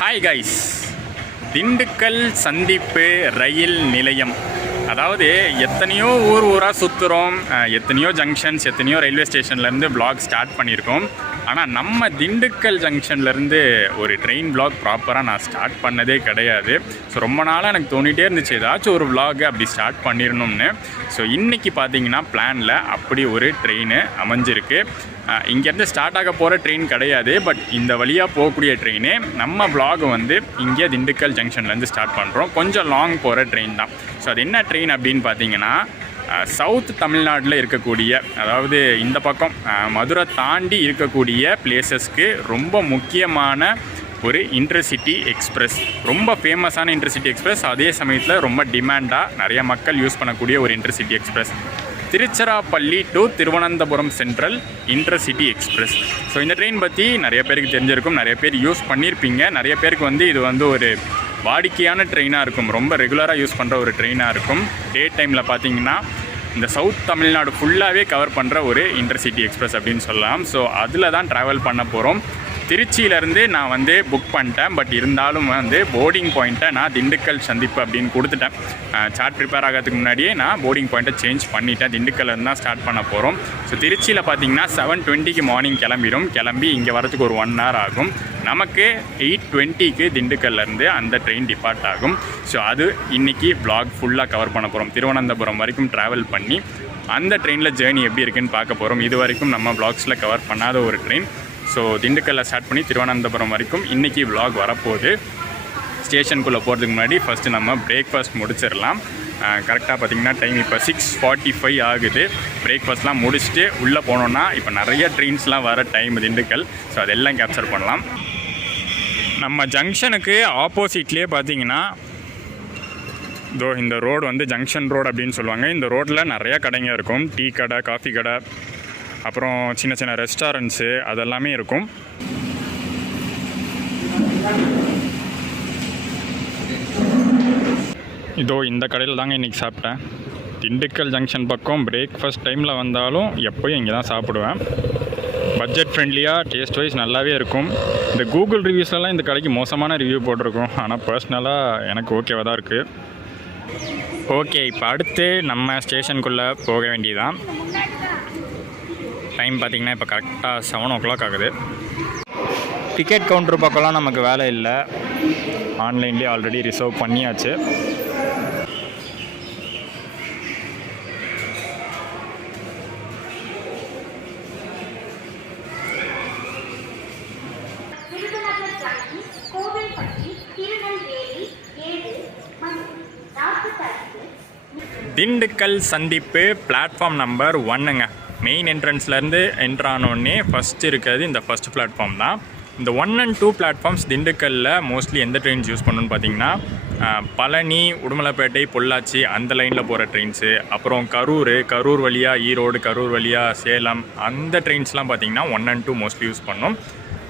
Hi guys, Dindigul சந்திப்பு ரயில் நிலையம். அதாவது எத்தனையோ ஊராக சுற்றுறோம், எத்தனையோ ஜங்ஷன்ஸ், எத்தனையோ ரயில்வே ஸ்டேஷன்லேருந்து வ்ளாக் ஸ்டார்ட் பண்ணியிருக்கோம். ஆனால் நம்ம திண்டுக்கல் ஜங்ஷன்லேருந்து ஒரு ட்ரெயின் வ்ளாக் ப்ராப்பராக நான் ஸ்டார்ட் பண்ணதே கிடையாது. ஸோ ரொம்ப நாளாக எனக்கு தோணிகிட்டே இருந்துச்சு ஏதாச்சும் ஒரு வ்ளாக் அப்படி ஸ்டார்ட் பண்ணிடணும்னு. ஸோ இன்றைக்கி பார்த்தீங்கன்னா பிளானில் அப்படி ஒரு ட்ரெயின் அமைஞ்சிருக்கு. இங்கேருந்து ஸ்டார்ட் ஆக போகிற ட்ரெயின் கிடையாது, பட் இந்த வழியாக போகக்கூடிய ட்ரெயினு நம்ம வ்ளாக் வந்து இங்கே திண்டுக்கல் ஜங்ஷன்லேருந்து ஸ்டார்ட் பண்ணுறோம். கொஞ்சம் லாங் போகிற ட்ரெயின் தான். ஸோ அது என்ன ட்ரெயின் அப்படின்னு பார்த்தீங்கன்னா, சவுத் தமிழ்நாட்டில் இருக்கக்கூடிய, அதாவது இந்த பக்கம் மதுரை தாண்டி இருக்கக்கூடிய பிளேசஸ்க்கு ரொம்ப முக்கியமான ஒரு இன்டர்சிட்டி எக்ஸ்பிரஸ். ரொம்ப ஃபேமஸான இன்டர்சிட்டி எக்ஸ்பிரஸ், அதே சமயத்தில் ரொம்ப டிமாண்டாக நிறைய மக்கள் யூஸ் பண்ணக்கூடிய ஒரு intercity express. Tiruchirappalli to Thiruvananthapuram central intercity express. So இந்த ட்ரெயின் பற்றி நிறைய பேருக்கு தெரிஞ்சிருக்கும், நிறைய பேர் யூஸ் பண்ணியிருப்பீங்க. நிறைய பேருக்கு வந்து இது வந்து ஒரு வாடிக்கையான ட்ரெயினாக இருக்கும், ரொம்ப ரெகுலராக யூஸ் பண்ணுற ஒரு ட்ரெயினாக இருக்கும். டே டைமில் பார்த்தீங்கன்னா இந்த சவுத் தமிழ்நாடு ஃபுல்லாகவே கவர் பண்ணுற ஒரு இன்டர்சிட்டி எக்ஸ்பிரஸ் அப்படின்னு சொல்லலாம். ஸோ அதில் தான் ட்ராவல் பண்ண போகிறோம். திருச்சியிலேருந்து நான் வந்து புக் பண்ணிட்டேன், பட் இருந்தாலும் வந்து போர்டிங் பாயிண்ட்டை நான் திண்டுக்கல் சந்திப்பு அப்படின்னு கொடுத்துட்டேன். சார்ட் ப்ரிப்பேர் ஆகிறதுக்கு முன்னாடியே நான் போர்டிங் பாயிண்ட்டை சேஞ்ச் பண்ணிட்டேன். திண்டுக்கல்லேருந்து தான் ஸ்டார்ட் பண்ண போகிறோம். ஸோ திருச்சியில் பார்த்தீங்கன்னா 7:20க்கு மார்னிங் கிளம்பி இங்கே வரதுக்கு ஒரு 1 hour ஆகும். நமக்கு 8:20க்கு திண்டுக்கல்லேருந்து அந்த ட்ரெயின் டிபார்ட் ஆகும். ஸோ அது இன்றைக்கி வ்ளாக் ஃபுல்லாக கவர் பண்ண போகிறோம். திருவனந்தபுரம் வரைக்கும் ட்ராவல் பண்ணி அந்த ட்ரெயினில் ஜேர்னி எப்படி இருக்குதுன்னு பார்க்க போகிறோம். இது வரைக்கும் நம்ம வ்ளாக்ஸில் கவர் பண்ணாத ஒரு ட்ரெயின். ஸோ திண்டுக்கல்ல ஸ்டார்ட் பண்ணி திருவனந்தபுரம் வரைக்கும் இன்றைக்கி வ்ளாக் வரப்போகுது. ஸ்டேஷனுக்குள்ளே போகிறதுக்கு முன்னாடி ஃபஸ்ட்டு நம்ம பிரேக்ஃபாஸ்ட் முடிச்சிடலாம். கரெக்டாக பார்த்திங்கன்னா டைம் இப்போ 6:45 ஆகுது. பிரேக்ஃபாஸ்ட்லாம் முடிச்சுட்டு உள்ளே போனோன்னா இப்போ நிறைய ட்ரெயின்ஸ்லாம் வர டைம் திண்டுக்கல். ஸோ அதெல்லாம் கேப்சர் பண்ணலாம். நம்ம ஜங்ஷனுக்கு ஆப்போசிட்லேயே பார்த்திங்கன்னா இந்த ரோடு வந்து ஜங்ஷன் ரோடு அப்படின்னு சொல்லுவாங்க. இந்த ரோட்டில் நிறையா கடைங்க இருக்கும். டீ கடை, காஃபி கடை, அப்புறம் சின்ன சின்ன ரெஸ்டாரண்ட்ஸு அதெல்லாமே இருக்கும். இந்த கடையில் தாங்க இன்றைக்கி சாப்பிட்டேன். திண்டுக்கல் ஜங்ஷன் பக்கம் பிரேக்ஃபாஸ்ட் டைமில் வந்தாலும் எப்போயும் இங்கே தான் சாப்பிடுவேன். பட்ஜெட் ஃப்ரெண்ட்லியாக, டேஸ்ட் வைஸ் நல்லாவே இருக்கும். இந்த கூகுள் ரிவ்யூஸ்லாம் இந்த கடைக்கு மோசமான ரிவ்யூ போட்டிருக்கோம், ஆனால் பர்சனலாக எனக்கு ஓகேவாக தான் இருக்குது. ஓகே, இப்போ அடுத்து நம்ம ஸ்டேஷனுக்குள்ளே போக வேண்டியதான். டைம் பார்த்திங்கன்னா இப்போ கரெக்டாக 7 o'clock ஆகுது. டிக்கெட் கவுண்டர் பக்கம்லாம் நமக்கு வேலை இல்லை, ஆன்லைன்லேயே ஆல்ரெடி ரிசர்வ் பண்ணியாச்சு. திண்டுக்கல் சந்திப்பு பிளாட்ஃபார்ம் நம்பர் 1ங்க. மெயின் என்ட்ரன்ஸ்லேருந்து என்ட்ரானோடனே ஃபஸ்ட்டு இருக்கிறது இந்த ஃபஸ்ட் பிளாட்ஃபார்ம் தான். இந்த 1 and 2 பிளாட்ஃபார்ம்ஸ் திண்டுக்கல்லில் மோஸ்ட்லி எந்த ட்ரெயின்ஸ் யூஸ் பண்ணணுன்னு பார்த்தீங்கன்னா, பழனி, உடுமலைப்பேட்டை, பொள்ளாச்சி அந்த லைனில் போகிற ட்ரெயின்ஸு, அப்புறம் கரூர் வழியாக ஈரோடு, கரூர் வழியாக சேலம், அந்த ட்ரெயின்ஸ்லாம் பார்த்திங்கன்னா 1 and 2 மோஸ்ட்லி யூஸ் பண்ணோம்.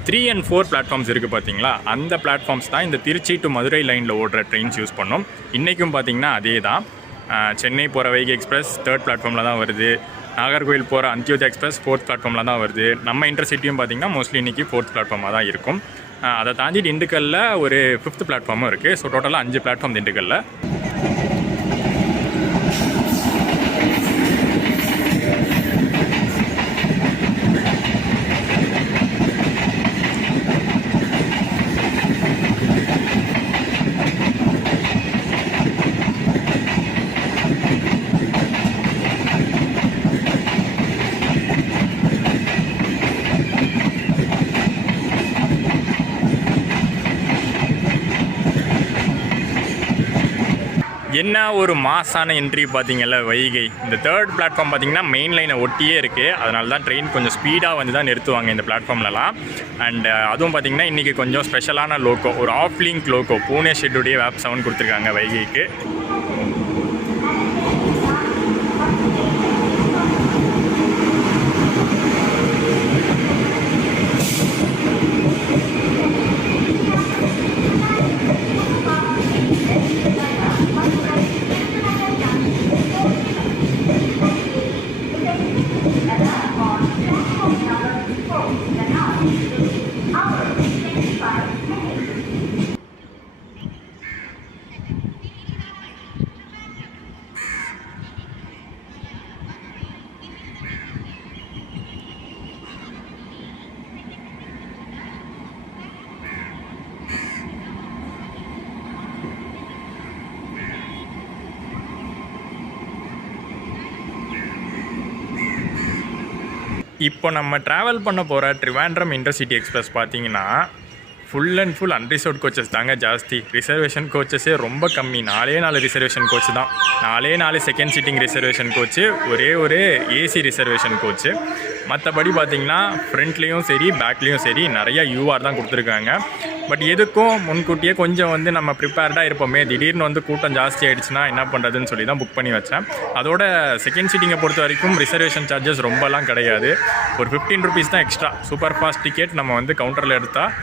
3 and 4 பிளாட்ஃபார்ம்ஸ் இருக்குது பார்த்தீங்களா, அந்த பிளாட்ஃபார்ம்ஸ் தான் இந்த திருச்சி டு மதுரை லைனில் ஓடுற ட்ரெயின்ஸ் யூஸ் பண்ணோம். இன்றைக்கும் பார்த்திங்கன்னா அதே தான். சென்னை போகிற வைகை எக்ஸ்பிரஸ் 3rd பிளாட்ஃபார்மில் தான் வருது. நாகர்கோவில் போகிற அந்தியோதயா எக்ஸ்பிரஸ் 4th பிளாட்ஃபார்மில் தான் வருது. நம்ம இன்டர்சிட்டியும் பார்த்திங்கன்னா மோஸ்ட்லி இன்றைக்கி 4th பிளாட்ஃபார்மாக தான் இருக்கும். அதை தாண்டி திண்டுக்கல்லில் ஒரு 5th பிளாட்ஃபார்மும் இருக்குது. ஸோ டோட்டலாக 5 பிளாட்ஃபார்ம் திண்டுக்கல்லில். என்ன ஒரு மாசான என்ட்ரி பார்த்தீங்கல்ல வைகை. இந்த 3rd பிளாட்ஃபார்ம் பார்த்திங்கன்னா மெயின் லைனை ஒட்டியே இருக்குது. அதனால தான் ட்ரெயின் கொஞ்சம் ஸ்பீடாக வந்து தான் நிறுத்துவாங்க இந்த பிளாட்ஃபார்ம்லலாம். அண்ட் அதுவும் பார்த்திங்கன்னா இன்றைக்கி கொஞ்சம் ஸ்பெஷலான லோக்கோ, ஒரு ஆஃப் லிங்க் லோக்கோ, பூனே ஷெட்டுடைய வேப் 7 கொடுத்துருக்காங்க வைகைக்கு. இப்போ நம்ம ட்ராவல் பண்ண போகிற ட்ரிவாண்ட்ரம் இன்டர்சிட்டி எக்ஸ்பிரஸ் பார்த்தீங்கன்னா full and full unreserved coaches தாங்க ஜாஸ்தி. ரிசர்வேஷன் கோச்சஸே ரொம்ப கம்மி. 4 ரிசர்வேஷன் கோச் தான். 4 செகண்ட் சீட்டிங் ரிசர்வேஷன் கோச்சு, ஒரே ஏசி ரிசர்வேஷன் கோச்சு. மற்றபடி பார்த்திங்கன்னா ஃப்ரண்ட்லேயும் சரி பேக்லேயும் சரி நிறையா யூஆர் தான் கொடுத்துருக்காங்க. பட் எதுக்கும் முன்கூட்டியே கொஞ்சம் வந்து நம்ம ப்ரிப்பேர்டாக இருப்போமே, திடீர்னு வந்து கூட்டம் ஜாஸ்தி ஆகிடுச்சுன்னா என்ன பண்ணுறதுன்னு சொல்லி தான் புக் பண்ணி வச்சேன். அதோட செகண்ட் சீட்டிங்கை பொறுத்த வரைக்கும் ரிசர்வேஷன் சார்ஜஸ் ரொம்பலாம் கிடையாது. ஒரு 15 ருபீஸ் தான் எக்ஸ்ட்ரா. சூப்பர் ஃபாஸ்ட் டிக்கெட் நம்ம வந்து கவுண்டரில் எடுத்தால்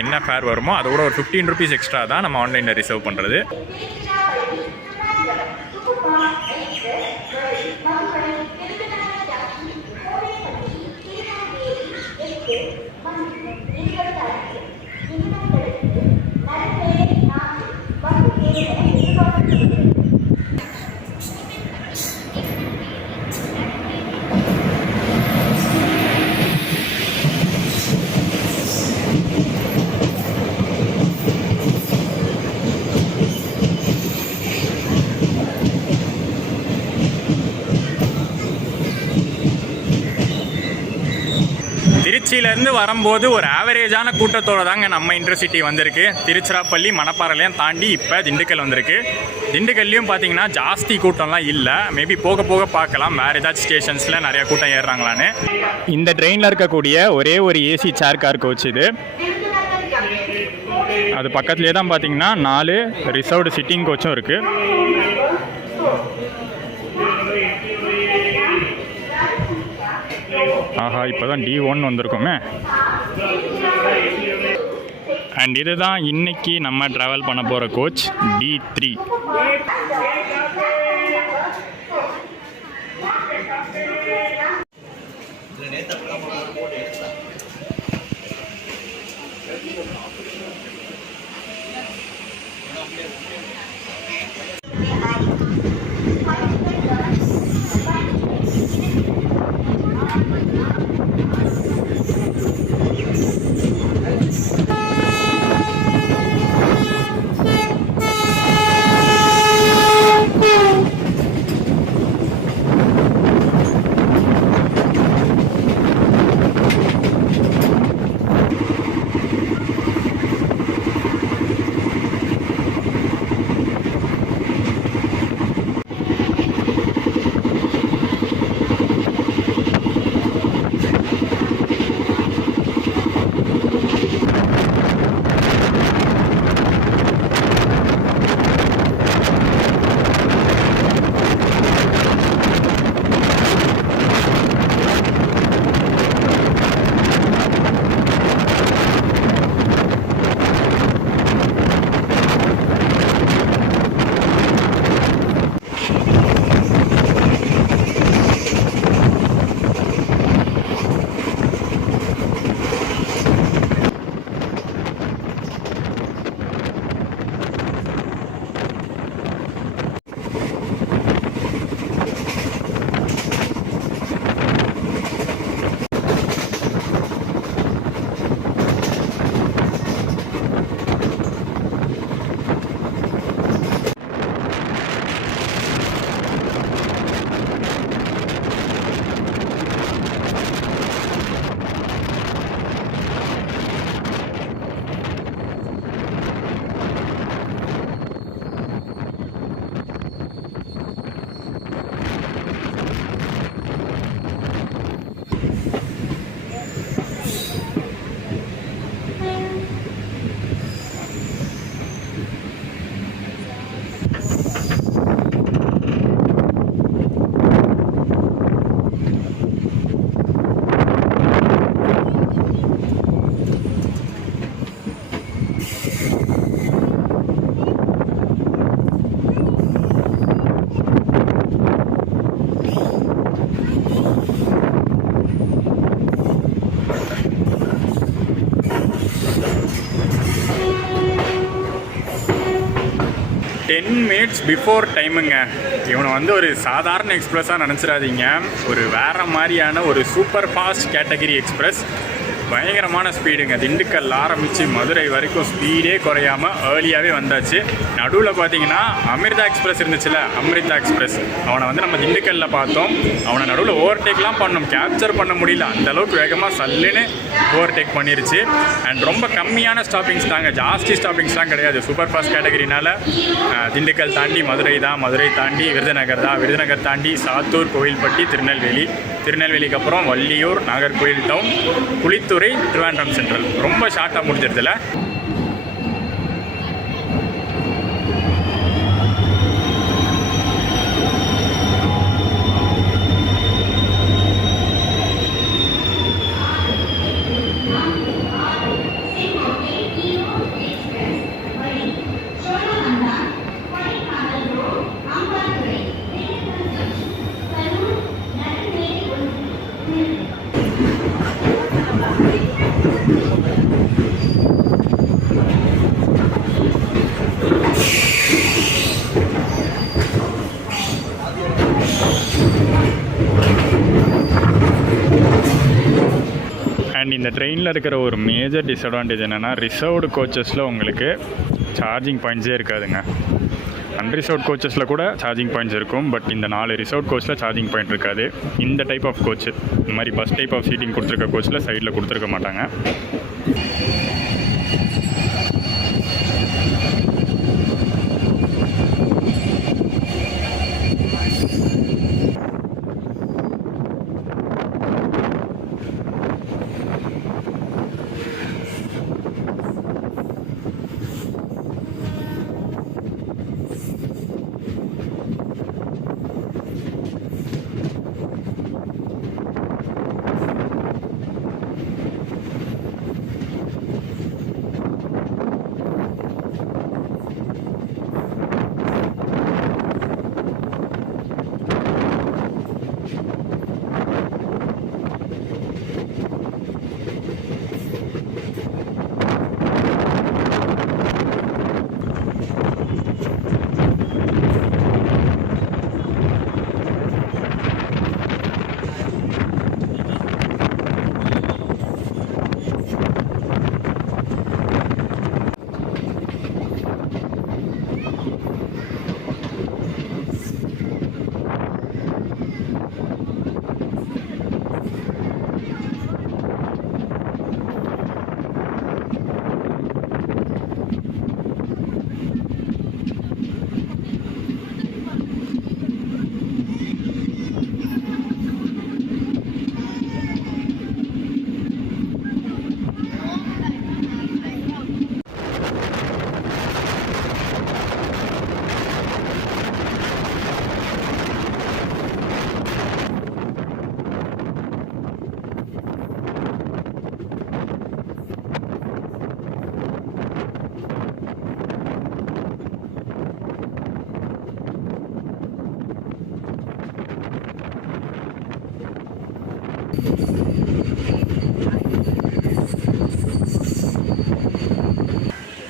என்ன ஃபேர் வருமோ அதோட ஒரு 15 ருபீஸ் எக்ஸ்ட்ரா தான் நம்ம ஆன்லைனில் ரிசர்வ் பண்ணுறது. திருச்சியிலேருந்து வரும்போது ஒரு ஆவரேஜான கூட்டத்தோடு தாங்க நம்ம இன்டர்சிட்டி வந்திருக்கு. திருச்சிராப்பள்ளி மணப்பாறையிலையும் தாண்டி இப்போ திண்டுக்கல் வந்திருக்கு. திண்டுக்கல்லையும் பார்த்தீங்கன்னா ஜாஸ்தி கூட்டம்லாம் இல்லை. மேபி போக போக பார்க்கலாம் வேறு ஏதாச்சும் ஸ்டேஷன்ஸில் நிறையா கூட்டம் ஏறுறாங்களான்னு. இந்த ட்ரெயினில் இருக்கக்கூடிய ஒரே ஒரு ஏசி சேர் கார் கோச் இது. அது பக்கத்துலேயே தான் பார்த்தீங்கன்னா 4 ரிசர்வ்டு சிட்டிங் கோச்சும் இருக்குது. ஆஹா, இப்போ தான் D1 வந்திருக்கோமே. அண்ட் இதுதான் இன்னைக்கு நம்ம ட்ராவல் பண்ண போகிற கோச் D3. Minutes before டைமுங்க. இவனை வந்து ஒரு சாதாரண எக்ஸ்பிரஸாக நினச்சிடாதீங்க. ஒரு வேறு மாதிரியான ஒரு சூப்பர் ஃபாஸ்ட் கேட்டகரி எக்ஸ்பிரஸ். பயங்கரமான ஸ்பீடுங்க. திண்டுக்கல் ஆரம்பித்து மதுரை வரைக்கும் ஸ்பீடே குறையாமல் ஏர்லியாகவே வந்தாச்சு. நடுவில் பார்த்தீங்கன்னா அமிர்தா எக்ஸ்பிரஸ் இருந்துச்சுல்ல, அமிர்தா எக்ஸ்பிரஸ், அவனை வந்து நம்ம திண்டுக்கல்லில் பார்த்தோம். அவனை நடுவில் ஓவர்டேக்லாம் பண்ணோம், கேப்சர் பண்ண முடியல, அந்தளவுக்கு வேகமாக சல்லுன்னு ஓவர்டேக் பண்ணிருச்சு. அண்ட் ரொம்ப கம்மியான ஸ்டாப்பிங்ஸ் தாங்க, ஜாஸ்தி ஸ்டாப்பிங்ஸ்லாம் கிடையாது. சூப்பர் ஃபாஸ்ட் கேட்டகரினால திண்டுக்கல் தாண்டி மதுரை தான், மதுரை தாண்டி விருதுநகர் தான், விருதுநகர் தாண்டி சாத்தூர், கோவில்பட்டி, திருநெல்வேலி, திருநெல்வேலிக்கு அப்புறம் வள்ளியூர், நாகர்கோவில் டவுன், குளித்துறை, திருவாண்டம் சென்ட்ரல். ரொம்ப ஷார்ட்டாக முடிஞ்சிருதுல. அண்ட் இந்த ட்ரெயினில் இருக்கிற ஒரு மேஜர் டிஸ்அட்வான்டேஜ் என்னென்னா, ரிசர்வ்டு கோச்சஸில் உங்களுக்கு சார்ஜிங் பாயிண்ட்ஸே இருக்காதுங்க. அன்ரிசர்வ்ட் கோச்சஸில் கூட சார்ஜிங் பாயிண்ட்ஸ் இருக்கும், பட் இந்த 4 ரிசர்வ்ட் கோச்சில் சார்ஜிங் பாயிண்ட் இருக்காது. இந்த டைப் ஆஃப் கோச், இந்த மாதிரி பஸ் டைப் ஆஃப் சீட்டிங் கொடுத்துருக்க கோச்சில் சைடில் கொடுத்துருக்க மாட்டாங்க.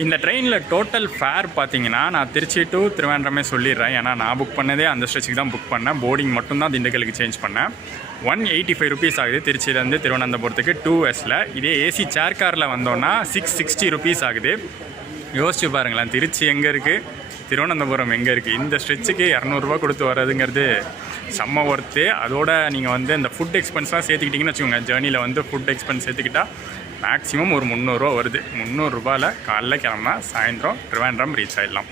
இந்த ட்ரெயினில் டோட்டல் ஃபேர் பார்த்தீங்கன்னா, நான் திருச்சி டு திருவேண்டரமே சொல்லிடுறேன். ஏன்னா நான் புக் பண்ணதே அந்த ஸ்ட்ரெச்சுக்கு தான் புக் பண்ணேன். போர்டிங் மட்டும்தான் திண்டுக்கலுக்கு சேஞ்ச் பண்ணேன். 185 ருபீஸ் ஆகுது திருச்சியிலேருந்து திருவனந்தபுரத்துக்கு 2Sல. இதே ஏசி சேர் காரில் வந்தோன்னா 660 ருபீஸ் ஆகுது. யோசிச்சு பாருங்களேன், திருச்சி எங்கே இருக்குது, திருவனந்தபுரம் எங்கே இருக்குது. இந்த ஸ்ட்ரெச்சுக்கு 200 கொடுத்து வர்றதுங்கிறது செம்ம ஒர்த்து. அதோட நீங்கள் வந்து இந்த ஃபுட் எக்ஸ்பென்ஸ்லாம் சேர்த்துக்கிட்டிங்கன்னு வச்சுக்கோங்க, ஜேர்னியில் வந்து ஃபுட் எக்ஸ்பென்ஸ் சேர்த்துக்கிட்டால் மேக்ஸிமம் ஒரு 300 ரூபா வருது. 300 ரூபாயில் காலைல கிளம்புனா சாயந்தரம் திருவேண்டரம் ரீச் ஆகிடலாம்.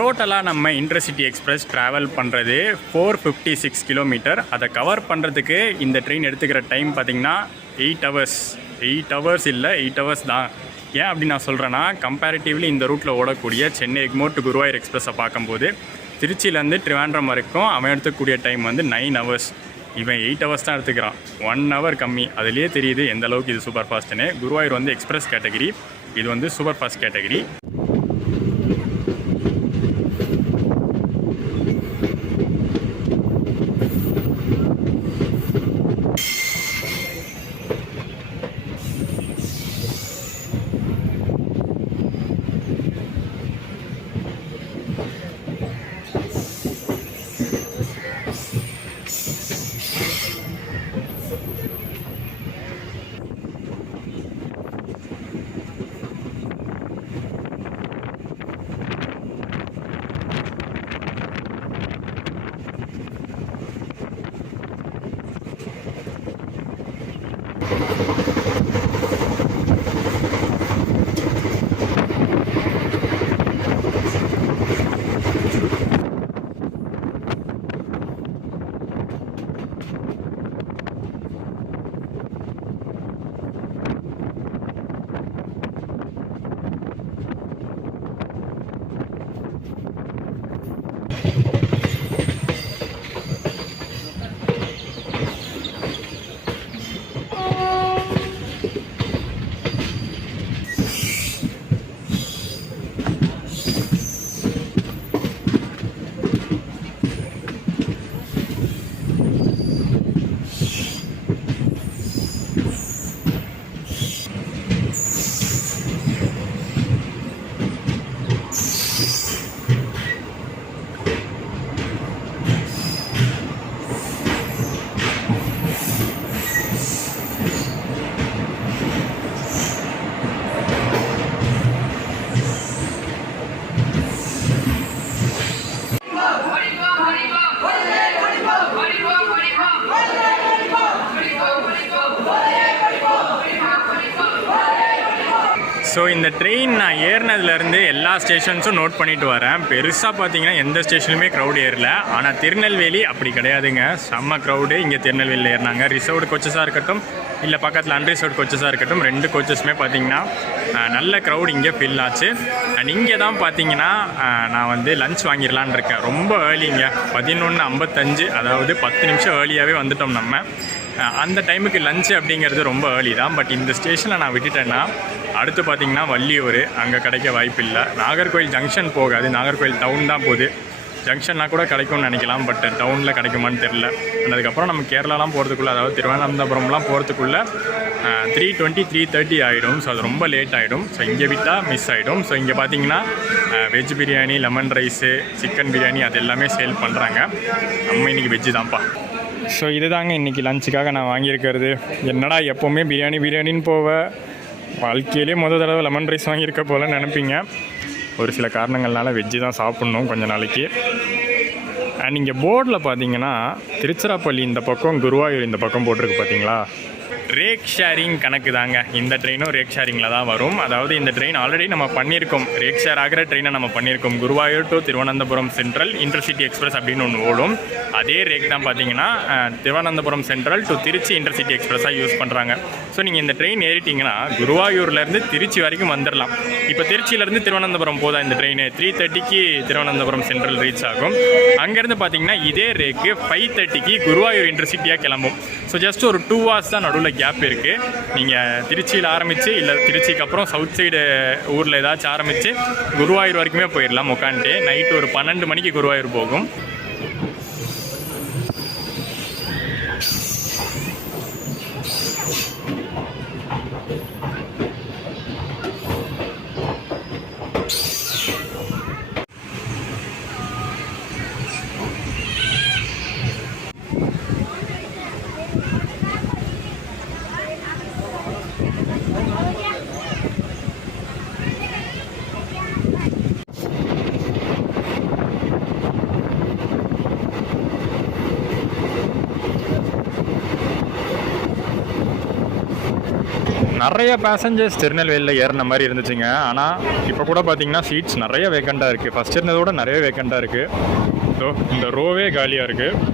டோட்டலாக நம்ம இன்டர்சிட்டி எக்ஸ்பிரஸ் ட்ராவல் பண்ணுறது 456 கிலோமீட்டர். அதை கவர் பண்ணுறதுக்கு இந்த ட்ரெயின் எடுத்துக்கிற டைம் பார்த்திங்கன்னா 8 ஹவர்ஸ். 8 ஹவர்ஸ் இல்லை, 8 ஹவர்ஸ் தான். ஏன் அப்படி நான் சொல்கிறேன்னா, கம்பேரிட்டிவ்லி இந்த ரூட்டில் ஓடக்கூடிய சென்னை எக்மோர் டு குருவாயூர் எக்ஸ்பிரஸை பார்க்கும்போது திருச்சியிலேருந்து ட்ரிவாண்ட்ரம் வரைக்கும் அவன் எடுத்துக்கூடிய டைம் வந்து 9 ஹவர்ஸ். இவன் 8 ஹவர்ஸ் தான் எடுத்துக்கிறான். 1 ஹவர் கம்மி. அதுலேயே தெரியுது எந்த அளவுக்கு இது சூப்பர் ஃபாஸ்ட்டுன்னு. குருவாயூர் வந்து எக்ஸ்பிரஸ் கேட்டகிரி, இது வந்து சூப்பர் ஃபாஸ்ட் கேட்டகிரி. ஸோ இந்த ட்ரெயின் நான் ஏறினதுலேருந்து எல்லா ஸ்டேஷன்ஸும் நோட் பண்ணிட்டு வரேன். பெருசாக பார்த்தீங்கன்னா எந்த ஸ்டேஷனுமே க்ரௌட் ஏறல. ஆனால் திருநெல்வேலி அப்படி கிடையாதுங்க. செம்ம க்ரௌடு இங்கே திருநெல்வேலியில் ஏறினாங்க. ரிசர்வ்டு கோச்சஸாக இருக்கட்டும், இல்லை பக்கத்தில் அன்ரிசர்வ்டு கோச்சஸாக இருக்கட்டும், 2 கோச்சஸுமே பார்த்தீங்கன்னா நல்ல க்ரௌட் இங்கே ஃபில் ஆச்சு. அண்ட் இங்கே தான் பார்த்தீங்கன்னா நான் வந்து லஞ்ச் வாங்கிடலான் இருக்கேன். ரொம்ப ஏர்லிங்க, 11:55, அதாவது 10 நிமிஷம் ஏர்லியாகவே வந்துட்டோம் நம்ம. அந்த டைமுக்கு லஞ்சு அப்படிங்கிறது ரொம்ப ஏர்லி தான். பட் இந்த ஸ்டேஷனில் நான் விட்டுட்டேன்னா அடுத்து பார்த்திங்கன்னா வள்ளியூர், அங்கே கிடைக்க வாய்ப்பு இல்லை. நாகர்கோவில் ஜங்ஷன் போகாது, நாகர்கோவில் டவுன் தான் போகுது. ஜங்ஷன்னா கூட கிடைக்கும்னு நினைக்கலாம், பட் டவுனில் கிடைக்குமான்னு தெரில. அதுக்கப்புறம் நம்ம கேரளாலாம் போகிறதுக்குள்ளே, அதாவது திருவனந்தபுரம்லாம் போகிறதுக்குள்ளே 3:20 3:30 ஆகிடும். ஸோ அது ரொம்ப லேட் ஆகிடும். ஸோ இங்கே விட்டால் மிஸ் ஆகிடும். ஸோ இங்கே பார்த்தீங்கன்னா veg biryani, lemon rice, chicken biryani அது எல்லாமே சேல் பண்ணுறாங்க. நம்ம இன்றைக்கி வெஜ்ஜு தான்ப்பா. ஸோ இது தாங்க இன்றைக்கி லஞ்சுக்காக நான் வாங்கியிருக்கிறது. என்னடா எப்போவுமே பிரியாணின்னு போவ, வாழ்க்கையிலே தடவை லெமன் ரைஸ் வாங்கியிருக்க போல நினைப்பீங்க. ஒரு சில காரணங்கள்னால வெஜ்ஜு தான் சாப்பிட்ணும் கொஞ்ச நாளைக்கு. அண்ட் இங்கே போர்டில் பார்த்தீங்கன்னா திருச்சிராப்பள்ளி இந்த பக்கம், குருவாயூர் இந்த பக்கம் போட்டிருக்கு பார்த்தீங்களா. ரேக் ஷேரிங் கணக்கு தாங்க. இந்த ட்ரெயினும் ரேக் ஷேரிங்கில் தான் வரும். அதாவது இந்த ட்ரெயின் ஆல்ரெடி நம்ம பண்ணியிருக்கோம், ரேக் ஷேர் ஆகிற ட்ரெயினை நம்ம பண்ணியிருக்கோம். Guruvayur to Thiruvananthapuram central intercity express அப்படின்னு ஒன்று ஓடும். அதே ரேக் தான் பார்த்தீங்கன்னா Thiruvananthapuram central to Tiruchi intercity எக்ஸ்பிரஸாக யூஸ் பண்ணுறாங்க. ஸோ நீங்கள் இந்த ட்ரெயின் ஏறிட்டிங்கன்னா குருவாயூர்லேருந்து திருச்சி வரைக்கும் வந்துடலாம். இப்போ திருச்சியிலேருந்து திருவனந்தபுரம் போதா இந்த ட்ரெயின் 3:30க்கு திருவனந்தபுரம் சென்ட்ரல் ரீச் ஆகும். அங்கேருந்து பார்த்தீங்கன்னா இதே ரேக்கு 5:30க்கு குருவாயூர் இன்டர்சிட்டியாக கிளம்பும். ஸோ ஜஸ்ட் ஒரு 2 hours தான் நடுவில் கேப் இருக்குது. நீங்கள் திருச்சியில் ஆரம்பித்து, இல்லை திருச்சிக்கு அப்புறம் சவுத் சைடு ஊரில் ஏதாச்சும் ஆரம்பித்து குருவாயூர் வரைக்குமே போயிடலாம் உட்காந்துட்டு. நைட்டு ஒரு 12 மணிக்கு குருவாயூர் போகும். நிறைய பேசஞ்சர்ஸ் திருநெல்வேலியில் ஏறின மாதிரி இருந்துச்சுங்க. ஆனால் இப்போ கூட பார்த்தீங்கன்னா சீட்ஸ் நிறைய வேக்கண்ட்டாக இருக்குது. ஃபஸ்ட் இருந்ததை விட நிறைய வேக்கண்ட்டாக இருக்குது. ஸோ இந்த ரோவே காலியாக இருக்குது.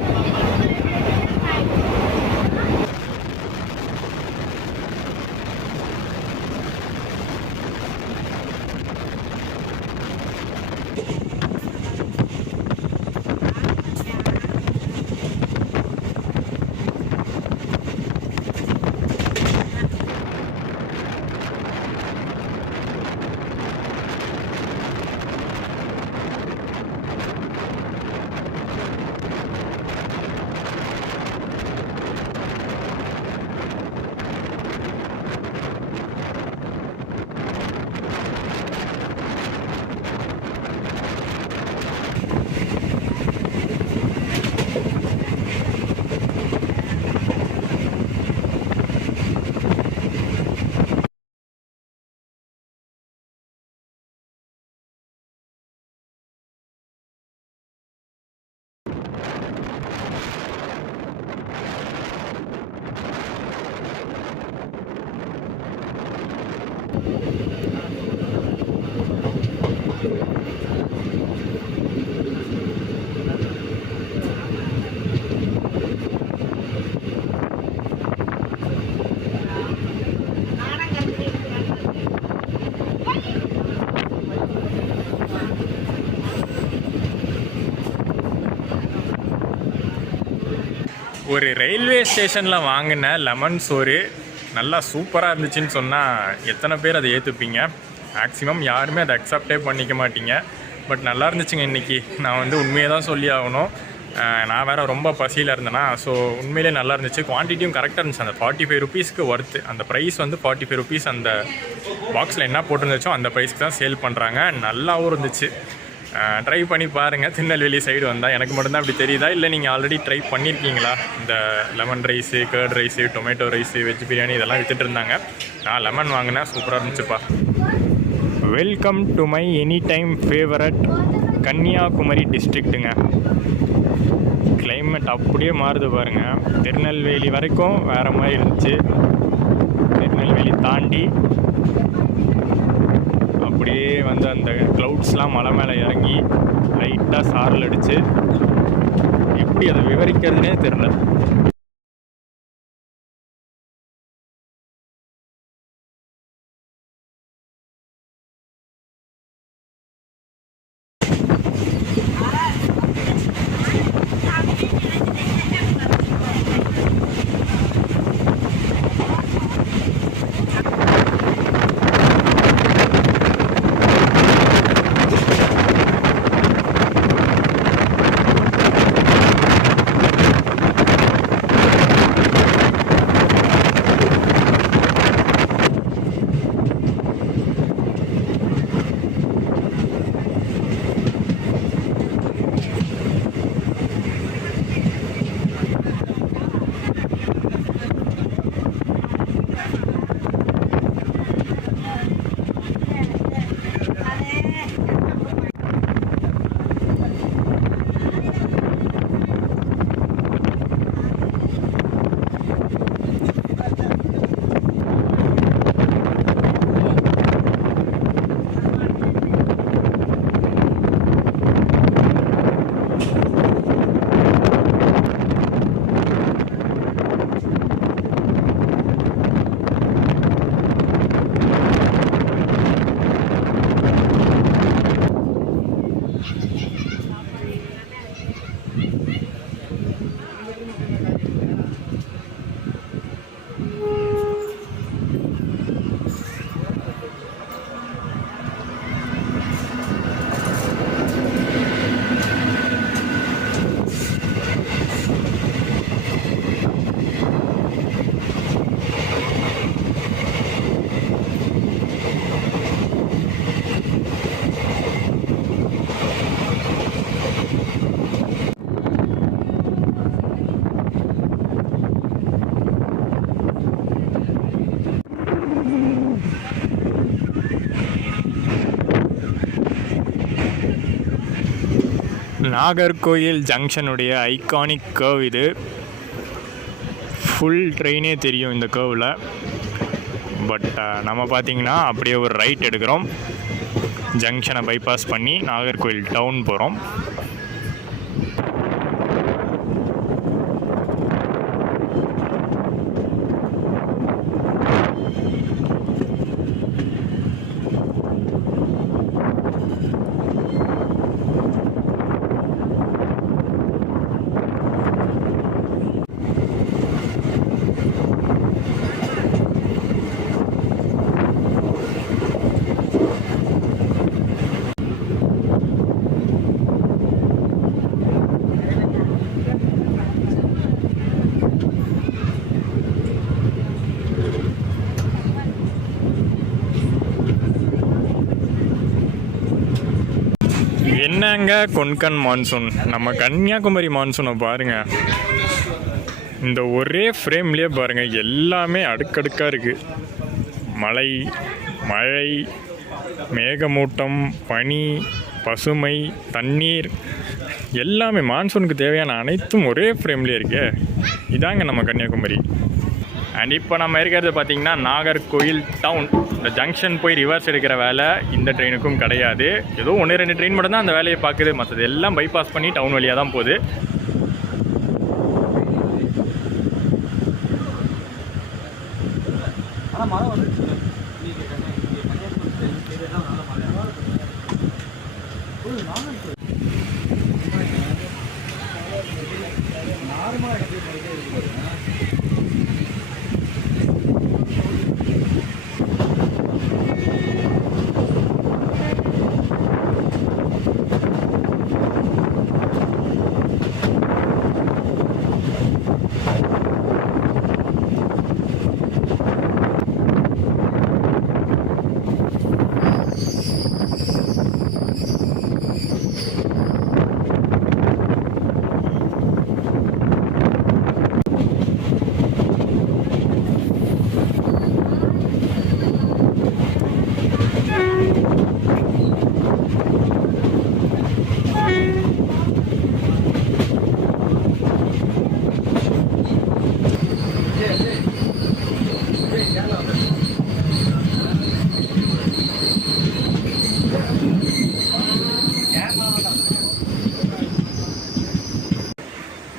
ஒரு ரயில்வே ஸ்டேஷனில் வாங்கின லெமன் சோறு நல்லா சூப்பராக இருந்துச்சுன்னு சொன்னால் எத்தனை பேர் அதை ஏற்றுப்பீங்க? மேக்ஸிமம் யாருமே அதை அக்செப்டே பண்ணிக்க மாட்டீங்க. பட் நல்லா இருந்துச்சுங்க. இன்றைக்கி நான் வந்து உண்மையை தான் சொல்லி ஆகணும். நான் வேறு ரொம்ப பசியில் இருந்தேன்னா, ஸோ உண்மையிலே நல்லா இருந்துச்சு. குவான்டிட்டியும் கரெக்டாக இருந்துச்சு. அந்த 45 ருபீஸ்க்கு ஒர்த்து. அந்த ப்ரைஸ் வந்து 45 ருபீஸ். அந்த பாக்ஸில் என்ன போட்டிருந்துச்சோ அந்த ப்ரைஸ்க்கு தான் சேல் பண்ணுறாங்க. நல்லாவும் இருந்துச்சு. ட்ரை பண்ணி பாருங்கள். திருநெல்வேலி சைடு வந்தால் எனக்கு மட்டும்தான் அப்படி தெரியுதா, இல்லை நீங்கள் ஆல்ரெடி ட்ரை பண்ணியிருக்கீங்களா? இந்த lemon rice, curd rice, tomato rice, veg biryani இதெல்லாம் விற்றுட்டு இருந்தாங்க. நான் லெமன் வாங்கினேன். சூப்பராக இருந்துச்சுப்பா. Welcome to my any time favourite Kanyakumari டிஸ்ட்ரிக்ட்டுங்க. கிளைமேட் அப்படியே மாறுது பாருங்கள். திருநெல்வேலி வரைக்கும் வேறு மாதிரி இருந்துச்சு. திருநெல்வேலி தாண்டி அப்படியே வந்து அந்த க்ளவுட்ஸ்லாம் மலை மேலே இறங்கி லைட்டாக சாரல் அடித்து எப்படி அதை விவரிக்கிறதுனே தெரில. நாகர்கோயில் ஜங்ஷனுடைய ஐகானிக் கர்வ் இது. ஃபுல் ட்ரெயினே தெரியும் இந்த கர்வில். பட் நம்ம பார்த்திங்கன்னா அப்படியே ஒரு ரைட் எடுக்கிறோம். ஜங்ஷனை பைபாஸ் பண்ணி நாகர்கோவில் டவுன் போகிறோம். என்னங்க கொன்கன் மான்சூன், நம்ம கன்னியாகுமரி மான்சூனை பாருங்கள். இந்த ஒரே ஃப்ரேம்லேயே பாருங்கள், எல்லாமே அடுக்கடுக்காக இருக்குது. மழை, மேகமூட்டம், பனி, பசுமை, தண்ணீர், எல்லாமே மான்சூனுக்கு தேவையான அனைத்தும் ஒரே ஃப்ரேம்லேயே இருக்கு. இதாங்க நம்ம கன்னியாகுமரி. அண்ட் இப்போ நம்ம இருக்கிறது பார்த்திங்கன்னா நாகர்கோவில் டவுன். இந்த ஜங்ஷன் போய் ரிவர்ஸ் எடுக்கிற வேலை இந்த ட்ரெயினுக்கும் கிடையாது. ஏதோ 1-2 ட்ரெயின் மட்டும் தான் அந்த வேலையை பார்க்குது. மற்றது எல்லாம் பைபாஸ் பண்ணி டவுன் வழியாக தான் போகுது.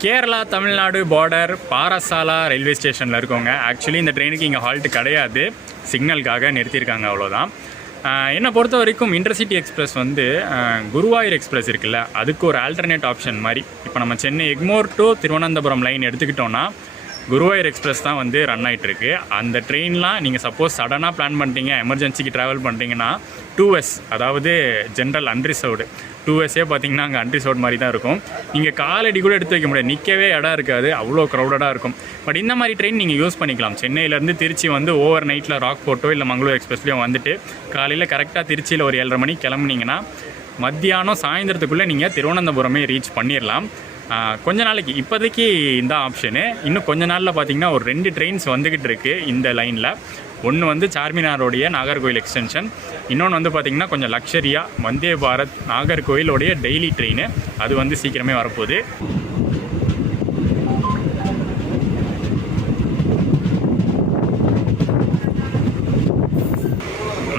கேரளா தமிழ்நாடு பார்டர் பாரசாலா ரயில்வே ஸ்டேஷனில் இருக்கோங்க. ஆக்சுவலி இந்த ட்ரெயினுக்கு இங்கே ஹால்ட்டு கிடையாது, சிக்னலுக்காக நிறுத்தியிருக்காங்க, அவ்வளோதான். என்னை பொறுத்த வரைக்கும் இன்டர்சிட்டி எக்ஸ்பிரஸ் வந்து குருவாயூர் எக்ஸ்பிரஸ் இருக்குல்ல, அதுக்கு ஒரு ஆல்டர்னேட் ஆப்ஷன் மாதிரி. இப்போ நம்ம சென்னை எக்மோர் டு திருவனந்தபுரம் லைன் எடுத்துக்கிட்டோன்னா குருவாயூர் எக்ஸ்பிரஸ் தான் வந்து ரன் ஆகிட்டுருக்கு. அந்த ட்ரெயின்லாம் நீங்கள் சப்போஸ் சடனாக பிளான் பண்ணிட்டீங்க, எமர்ஜென்சிக்கு ட்ராவல் பண்ணிட்டீங்கன்னா 2S, அதாவது ஜென்ரல் அன்ரிசர்வ்டு 2Sஏ பார்த்தீங்கன்னா அங்கே அன்ரிசர்வ்டு மாதிரி தான் இருக்கும். நீங்கள் காலடி கூட எடுத்து வைக்க முடியாது, நிற்கவே இடம் இருக்காது, அவ்வளோ க்ரௌடடாக இருக்கும். பட் இந்த மாதிரி ட்ரெயின் நீங்கள் யூஸ் பண்ணிக்கலாம். சென்னையிலேருந்து திருச்சி வந்து ஓவர் நைட்டில் ராக் போர்ட்டோ இல்லை மங்களூர் எக்ஸ்பிரஸ்லேயும் வந்துட்டு காலையில் கரெக்டாக திருச்சியில் ஒரு 7:30 மணிக்கு கிளம்புனீங்கன்னா மத்தியானம் சாயந்தரத்துக்குள்ளே நீங்கள் திருவனந்தபுரமே ரீச் பண்ணிடலாம். கொஞ்ச நாளைக்கு இப்போதைக்கு இந்த ஆப்ஷனு. இன்னும் கொஞ்ச நாளில் பார்த்திங்கன்னா ஒரு 2 ட்ரெயின்ஸ் வந்துக்கிட்டு இருக்குது இந்த லைனில். ஒன்று வந்து சார்மினாரோடைய நாகர்கோவில் எக்ஸ்டென்ஷன், இன்னொன்று வந்து பார்த்திங்கன்னா கொஞ்சம் லக்ஸரியாக வந்தே பாரத் நாகர்கோவிலோடைய டெய்லி ட்ரெயின், அது வந்து சீக்கிரமே வரப்போகுது.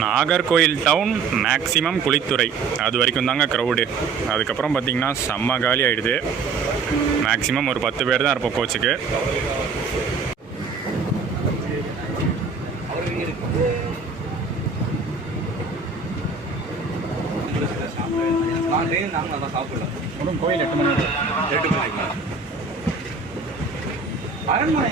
நாகர்கோவில் டவுன் மேக்ஸிமம் குளித்துறை அது வரைக்கும் தாங்க க்ரௌடு. அதுக்கப்புறம் பார்த்திங்கன்னா செம்ம காலி ஆகிடுது. மேக்ஸிமம் ஒரு 10 பேர் தான் இருப்போம் கோச்சுக்கு. கோயில் 8 மணி அரண்மனை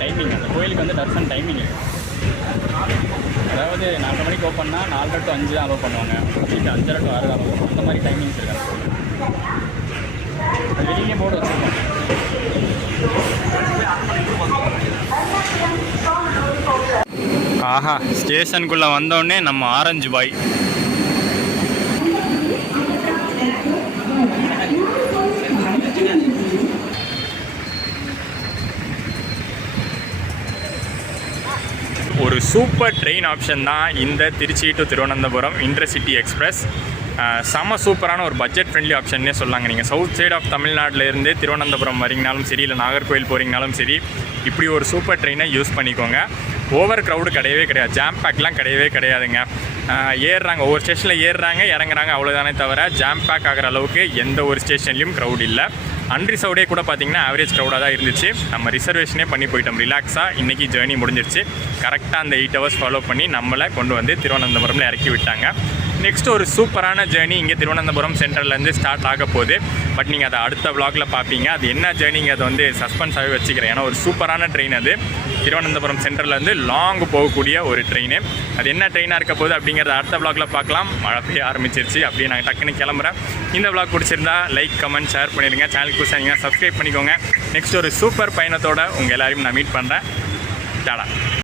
டைமிங் அந்த கோயிலுக்கு வந்து தர்சன் டைமிங் இருக்குது. அதாவது 4 மணிக்கு ஓப்பன்னா 4 to 5 தான் அலோவ் பண்ணுவாங்க, 5:30 to 6 அலோவ், அந்த மாதிரி டைமிங்ஸ் இருக்காங்க. வெளியே போர்டு வச்சுருக்கோம். ஆஹா, ஸ்டேஷனுக்குள்ளே வந்தோடனே நம்ம ஆரஞ்சு பாய். ஒரு சூப்பர் ட்ரெயின் ஆப்ஷன் தான் இந்த Trichy to Thiruvananthapuram intercity express. செம சூப்பரான ஒரு பட்ஜெட் ஃப்ரெண்ட்லி ஆப்ஷன்னே சொல்லாங்க. நீங்கள் சவுத் சைட் ஆஃப் தமிழ்நாட்டிலேருந்து திருவனந்தபுரம் வரீங்கனாலும் சரி, இல்லை நாகர்கோவில் போகிறீங்கனாலும் சரி, இப்படி ஒரு சூப்பர் ட்ரெயினை யூஸ் பண்ணிக்கோங்க. ஓவர் க்ரௌடு கிடையவே கிடையாது, ஜாம் பேக்லாம் கிடையவே கிடையாதுங்க. ஏறுறாங்க, ஒவ்வொரு ஸ்டேஷனில் ஏறுறாங்க இறங்குறாங்க, அவ்வளோதானே தவிர ஜாம் பேக் ஆகிற அளவுக்கு எந்த ஒரு ஸ்டேஷன்லேயும் க்ரௌட் இல்லை. அன்ரிசர்வ்டே கூட பார்த்திங்கன்னா ஆவரேஜ் க்ரௌடாக தான் இருந்துச்சு. நம்ம ரிசர்வேஷனே பண்ணி போயிட்டோம் ரிலாக்ஸாக. இன்றைக்கி ஜேர்னி முடிஞ்சிருச்சு. கரெக்டாக அந்த 8 ஹவர்ஸ் ஃபாலோ பண்ணி நம்மளை கொண்டு வந்து திருவனந்தபுரமில் இறக்கி விட்டாங்க. நெக்ஸ்ட் ஒரு சூப்பரான ஜேர்னி இங்கே திருவனந்தபுரம் சென்ட்ரல்லேருந்து ஸ்டார்ட் ஆக போகுது. பட் நீங்கள் அதை அடுத்த vlogல பார்ப்பீங்க. அது என்ன ஜேர்னிங்க அதை வந்து சஸ்பென்ஸாகவே வச்சுக்கிறேன். ஏன்னா ஒரு சூப்பரான ட்ரெயின் அது. திருவனந்தபுரம் சென்ட்ரல்லேருந்து லாங் போகக்கூடிய ஒரு ட்ரெயின். அது என்ன ட்ரெயினாக இருக்க போகுது அப்படிங்கிறத அடுத்த vlogல பார்க்கலாம். மழை பெய்ய ஆரம்பிச்சிருச்சு. அப்படியே நான் டக்குன்னு கிளம்புறேன். இந்த vlog பிடிச்சிருந்தா லைக், கமெண்ட், ஷேர் பண்ணிடுங்க. சேனலுக்கு புதுசாக சப்ஸ்கிரைப் பண்ணிக்கோங்க. நெக்ஸ்ட் ஒரு சூப்பர் பயணத்தோட உங்கள் எல்லாரையும் நான் மீட் பண்ணுறேன். டாடா.